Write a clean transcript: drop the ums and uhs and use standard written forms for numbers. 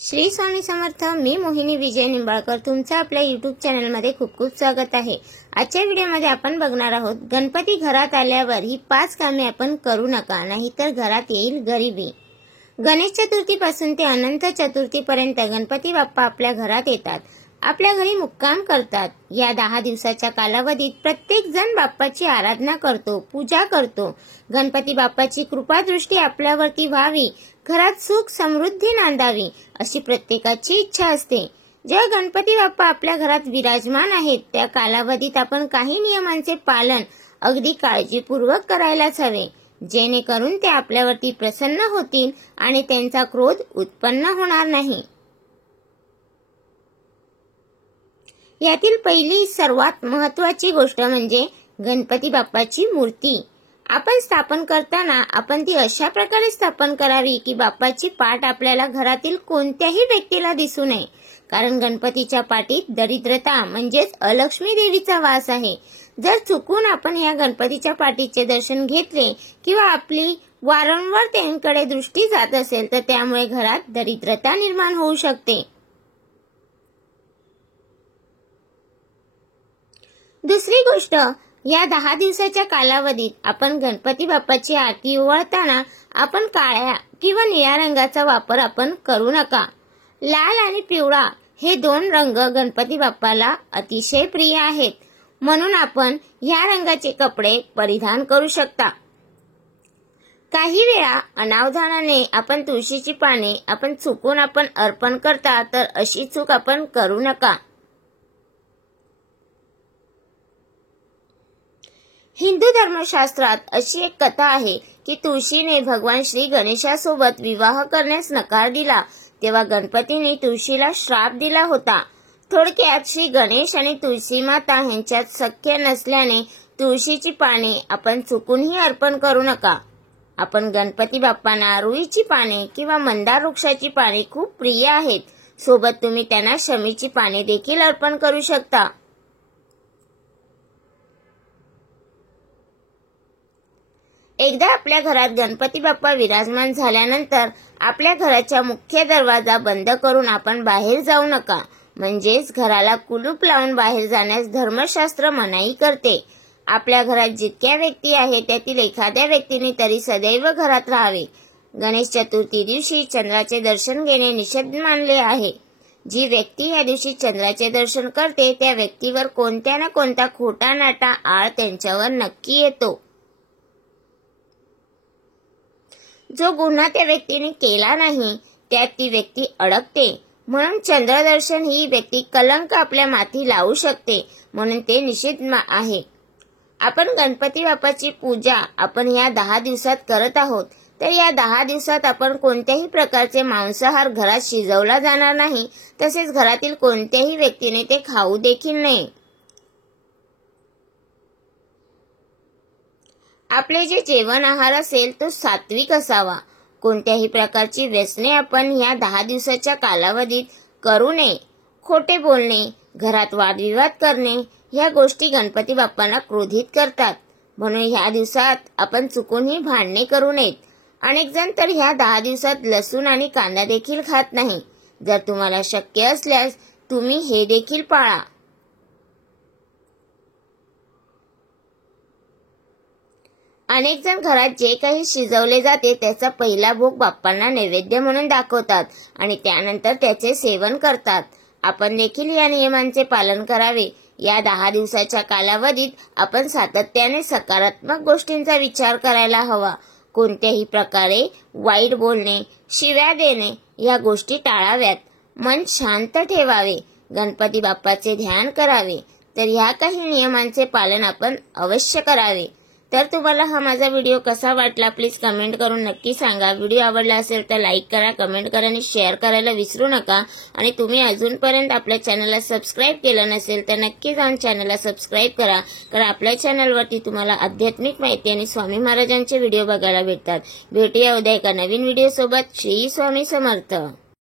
श्री स्वामी समर्थ। मी मोहिनी विजय निंबाळकर तुमचं आपल्या YouTube चॅनलमध्ये खूप खूप स्वागत आहे। आजच्या व्हिडिओमध्ये आपण बघणार आहोत गणपती घरात आल्यावर ही 5 कामे आपण करू नका, नाहीतर घरात येईल गरिबी। गणेश चतुर्थीपासून ते अनंत चतुर्थीपर्यंत गणपती बाप्पा आपल्या घरात येतात, आपल्या घरी मुक्काम करतात। या 10 दिवसाच्या कालावधीत प्रत्येक जण बाप्पाची आराधना करतो, पूजा करतो। गणपती बाप्पाची कृपा दृष्टी आपल्यावरती व्हावी, घरात सुख समृद्धी नांदावी अशी प्रत्येकाची इच्छा असते। जेव्हा गणपती बाप्पा आपल्या घरात विराजमान आहेत त्या कालावधीत आपण काही नियमांचे पालन अगदी काळजीपूर्वक करायलाच हवे, जेणेकरून ते आपल्यावरती प्रसन्न होतील आणि त्यांचा क्रोध उत्पन्न होणार नाही। यातील पहिली सर्वात महत्त्वाची गोष्ट म्हणजे गणपती बाप्पाची मूर्ती। आपण स्थापन करताना आपण ती अशा प्रकारे स्थापन करावी की बाप्पाची पाठ आपल्याला घरातील कोणत्याही व्यक्तीला दिसू नये, कारण गणपतीच्या पाठीत दरिद्रता म्हणजेच अलक्ष्मी देवीचा वास आहे। जर चुकून आपण या गणपतीच्या पाठीचे दर्शन घेतले किंवा आपली वारंवार त्यांकडे दृष्टी जात असेल तर त्यामुळे घरात दरिद्रता निर्माण होऊ शकते। दुसरी गोष्ट, या 10 दिवसाच्या कालावधीत आपण गणपती बाप्पाची आरती ओवाळताना आपण काळ्या किंवा निळ्या रंगाचा वापर आपण करू नका। लाल आणि पिवळा हे 2 रंग गणपती बाप्पाला अतिशय प्रिय आहेत, म्हणून आपण या रंगाचे कपडे परिधान करू शकता। काही वेळा अनावधानाने आपण तुळशीची पाने आपण चुकून अर्पण करता, तर अशी चूक आपण करू नका। हिंदू धर्मशास्त्रात अशी एक कथा आहे की तुळशीने भगवान श्री गणेशासोबत विवाह करण्यास नकार दिला, तेव्हा गणपतीने तुळशीला श्राप दिला होता। थोडक्यात श्री गणेश आणि तुळशी माता यांच्यात सख्य नसल्याने तुळशीची पाने आपण चुकूनही अर्पण करू नका। आपण गणपती बाप्पांना रुईची पाने किंवा मंदार वृक्षाची पाने खूप प्रिय आहेत, सोबत तुम्ही त्यांना शमीची पाने देखील अर्पण करू शकता। एकदा आपल्या घरात गणपती बाप्पा विराजमान झाल्यानंतर आपल्या घराचा मुख्य दरवाजा बंद करून आपण बाहेर जाऊ नका, म्हणजेच घराला कुलूप लावून बाहेर जाण्यास धर्मशास्त्र मनाई करते। आपल्या घरात जितक्या व्यक्ती आहेत त्यातील एखाद्या व्यक्तीने तरी सदैव घरात राहावे। गणेश चतुर्थी दिवशी चंद्राचे दर्शन घेणे निषिद्ध मानले आहे। जी व्यक्ती या दिवशी चंद्राचे दर्शन करते त्या व्यक्तीवर कोणत्या ना कोणता खोटा नाटा आळ त्यांच्यावर नक्की येतो। जो गुन्हा त्या व्यक्तीने केला नाही त्यात ती व्यक्ती अडकते, म्हणून चंद्रदर्शन ही व्यक्ती कलंक आपल्या माथी लावू शकते, म्हणून ते निषिद्ध आहे। आपण गणपती बाप्पाची पूजा आपण या 10 दिवसात करत आहोत, तर या 10 दिवसात आपण कोणत्याही प्रकारचे मांसाहार घरात शिजवला जाणार नाही, तसेच घरातील कोणत्याही व्यक्तीने ते खाऊ देखील नये। आपले जे जेवण आहार असेल तो सात्विक असावा। कोणत्याही प्रकारची व्यसने आपण या 10 दिवसाच्या कालावधीत करू नये। खोटे बोलणे, घरात वादविवाद करणे ह्या गोष्टी गणपती बाप्पांना क्रोधित करतात, म्हणून ह्या दिवसात आपण चुकूनही भांडणे करू नयेत। अनेक जण तर ह्या 10 दिवसात लसूण आणि कांदा देखील खात नाही। जर तुम्हाला शक्य असल्यास तुम्ही हे देखील पाळा। अनेक जण घरात जे काही शिजवले जाते त्याचा पहिला भोग बाप्पांना नैवेद्य म्हणून दाखवतात आणि त्यानंतर त्याचे सेवन करतात। आपण देखील या नियमांचे पालन करावे। या 10 दिवसाच्या कालावधीत आपण सातत्याने सकारात्मक गोष्टींचा विचार करायला हवा। कोणत्याही प्रकारे वाईट बोलणे, शिव्या देणे या गोष्टी टाळाव्यात। मन शांत ठेवावे, गणपती बाप्पाचे ध्यान करावे, तर ह्या काही नियमांचे पालन आपण अवश्य करावे। तर तुम्हाला हा माझा व्हिडिओ कसा वाटला प्लीज कमेंट करून नक्की सांगा। व्हिडिओ आवडला असेल तर लाईक करा, कमेंट करा आणि शेअर करायला विसरू नका। आणि तुम्ही अजूनपर्यंत आपल्या चॅनलला सबस्क्राईब केलं नसेल तर नक्की जाऊन चॅनलला सबस्क्राईब करा, कारण आपल्या चॅनलवरती तुम्हाला आध्यात्मिक माहिती आणि स्वामी महाराजांचे व्हिडिओ बघायला भेटतात। भेटूया उद्या एका नवीन व्हिडिओ सोबत। श्री स्वामी समर्थ।